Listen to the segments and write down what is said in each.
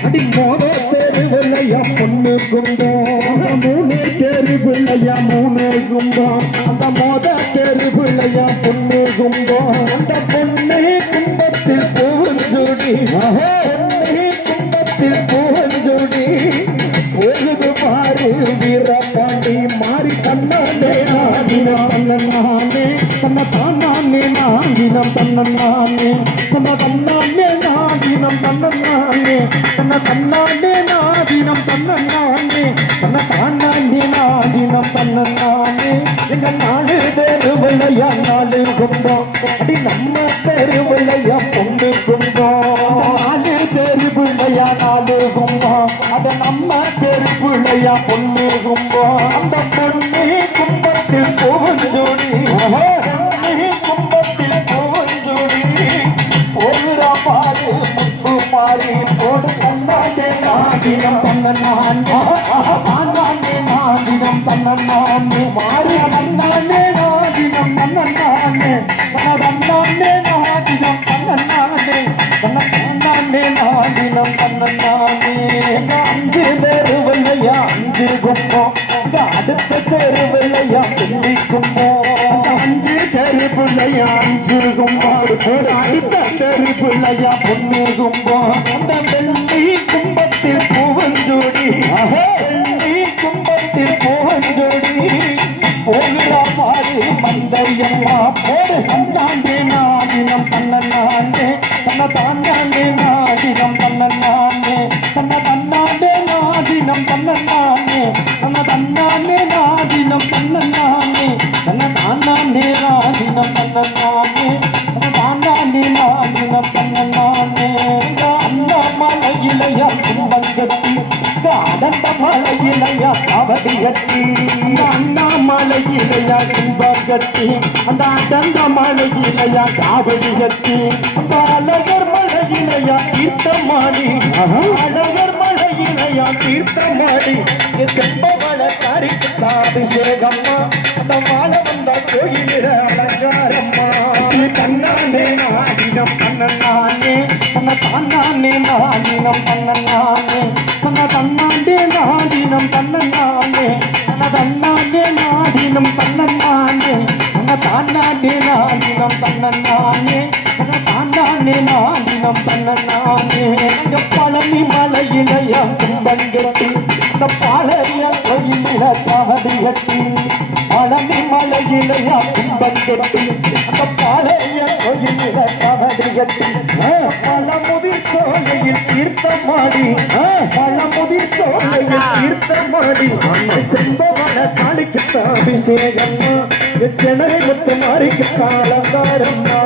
அடி மோத தெருவில்லையா பொண்ணு கும்பம் மூணு தெருவில்லையா மூணு கும்பம் அந்த மோத தெருவில்லையா பொண்ணு கும்பம் அந்த பொண்ணு கும்பத்தில் பூவஞ்சோடி பொண்ணு கும்பத்தில் பூவஞ்சோடி பொழுது பாரு வீரபாண்டி மாறி தன்னானே நாடினம் தன்னானே தன்ன தானே நாடினம் தன்னானே தன்ன தன்னானே நாடினம் தன்னானே தன்ன தன்னானே நாடினம் தன்னானே தன்ன தானே நாடினம் தன்னானே எங்க நாடு தெருவில்லையா நாடு கும்பம் அடி நம்ம தெருவில்லையா பொண்ணு கும்பம் நாடு தெருவில்லையா நாடு கும்பம் அத நம்ம தெருவில்லையா பொண்ணு கும்பம் அந்த பொண்ணு கும்பத்தில் பூவஞ்சோடி கும்பத்தில் பூவஞ்சோடி போகிறா பாரு முத்து மாறி போடு தன்னாண்டே நாடினம் தன்னானே தானே நாடினம் தன்னானே மாறி தன்னானே நாடினம் தன்னானே தன்னானே நாடினம் தன்னானே தன்னானே நாடினம் தன்னானே அஞ்சு தெருவில்லையா அஞ்சு கும்பம் அடுத்த தெருவில்லையா பிள்ளை கும்பம் அஞ்சு தெருவில்லையா அஞ்சு கும்பம் அடுத்த தெருவில்லையா பொண்ணு கும்பம் அந்த வெள்ளி கும்பத்தில் பூவஞ்சோடி வெள்ளி கும்பத்தில் பூவஞ்சோடி போகிறா பாரு மந்தையம்மா போடு தன்னாண்டே நாடினம் தன்னாண்டே தன்ன தாண்டாண்டே நாடினம் தன்னாண்டே தன்ன தன்னாண்டே நாடினம் தன்னாண்டே தன்ன தன்னாண்டே நாடினம் தன்னாண்டே தன்ன தாண்டாண்டே நாடினம் தன்னாண்டே தன்ன தாண்டாண்டே நாடினம் தன்னாண்டே அந்த மலையிலையா கும்பங்கத்தி அடந்த மலையிலையா காவடி கட்டி அண்ணாமலையிலையா கும்பங்கத்தி அந்த அடந்த மலையிலையா காவடி கட்டி அந்த அழகர் மலையிலையா தீர்த்தமாடி அழகர் மலையிலையா தீர்த்தமாடி செம்பவள காரிக்கு அபிஷேகம்மா அந்த மாலை வந்த கோயிலிட அலங்காரம்மா தன்னானே நாடினம் தன்னானே தன்ன தானே நாடினம் தன்னானே தன்ன தன்னாண்டே நாடினம் தன்னானே தன்ன தன்னாண்டே நாடினம் தன்னானே தன்ன தானே நாடினம் தன்னானே தன்ன தானே நாடினம் தன்னானே எங்க பழனி மலையிலையா கும்பங்கட்டி அந்த பாளைய கோயிலில காவடி கட்டி பழனி மலையிலையா கும்பங்கட்டி அந்த பாளைய கோயிலில காவடி கட்டி பழமுதிர் சோலையில் தீர்த்தமாடி பழமுதிர் சோலையில் தீர்த்தமாடி செம்பவன காளிக்கு அபிஷேகம்மா சென்னை முத்து மாறிக்கு காலங்காரம்மா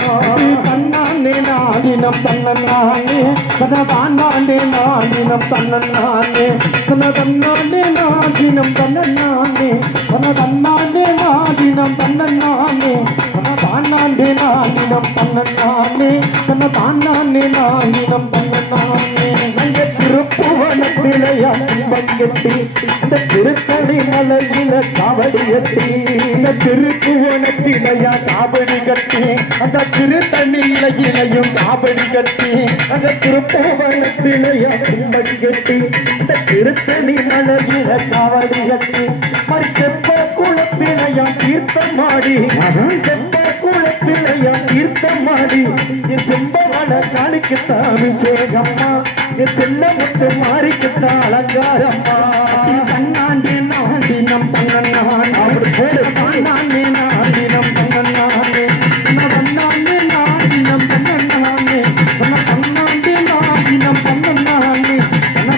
தன்னானே நாடினம் தன்னானே தன்ன தாண்டாண்டே நாடினம் தன்னானே தன்ன தன்னாண்டே நாடினம் தன்னானே தன்ன தன்னாண்டே நாடினம் தன்னானே தன்ன தாண்டாண்டே நாடினம் தன்னானே தன்ன தாண்டாண்டே நாடினம் தன்னானே நங்க திருப்புவனத்திலையா கும்பங்கட்டி இந்த திருத்தணி மலையில காவடி கட்டி இந்த திருப்புவனத்திலையா காவடி கட்டி அந்த திருத்தணியிலையும் காவடி கட்டி அந்த திருப்புவனத்திலையா கும்பங்கட்டி இந்த திருத்தணி மலையில காவடி கட்டி மறுச்செப்ப குளத்திலையா தீர்த்தமாடி செப்ப குளத்திலையா தீர்த்தமாடி என் செம்பவன காளிக்கு அபிஷேகம்மா என் செல்ல முத்து மாறிக்கு அலங்காரம்மா தன்னாண்டே நாடினம் தன்னான் அவர் போடு தானே நாடினம் தன்னானே தன்னானே நாடினம் தன்னானே தன்னாண்டே நாடினம் தன்னானே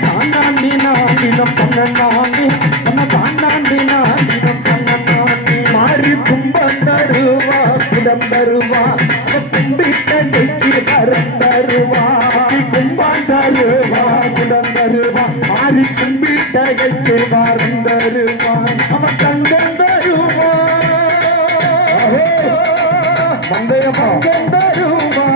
தாண்டாண்டே நாடினம் தன்னானே தாண்டாண்டே நாடினம் தன்னானே மாறி கும்பம் தருவா குடம் தருவா கும்பிட்டடைக்கு வரம் தருவா கும்பம் தருவா குடம் தருவா மாறி கும்பிட்டடைக்கு வரம் தருவா அவன் தங்கம் தருவா மந்தையம்மா தருவா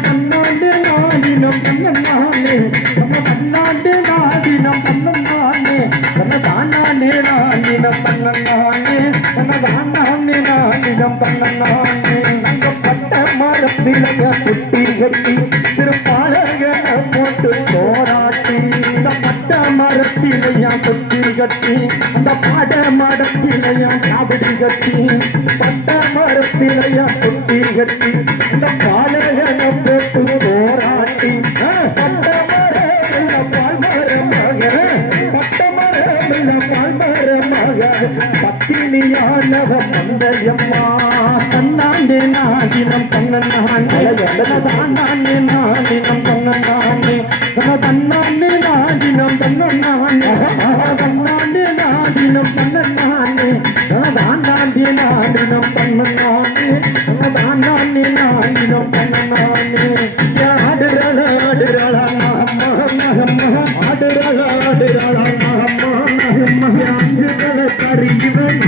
தன்னாண்டு நாடினம் தன்னானே நம்ம தன்னாண்டு நாடினம் தன்னானே நம்ம தானானே நாடினம் தன்னானே நம்ம தானானே நாடினம் தன்னானே நம்ம பட்ட மரத்திலைய குட்டி கட்டி திருப்பாளக போட்டு போராட்டி இந்த பட்ட மரத்திலையா குட்டி கட்டி அந்த பாட மரத்திலையா காவடி கட்டி பட்ட மரத்திலையா குட்டி கட்டி அந்த பாலகன போட்டு போராட்டி பட்ட மரம் பால்மரமாக பட்ட மரம் பால்மரமாக பத்தினியானவ மந்தையம்மா தன்னாண்டே நாடினம் தன்னாண்டே தன்னாண்டே நாடினம் தன்னாண்டே தன்னாண்டே நாடினம் தன்னாண்டே தன்னாண்டே நாடினம் தன்னாண்டே தாண்டாண்டே நாடினம் தன்னாண்டே தாண்டாண்டே நாடினம் தன்னாண்டே ஆடுறள ஆடுறள ஆடுறள ஆடுறள அஞ்சுதல கறிவன்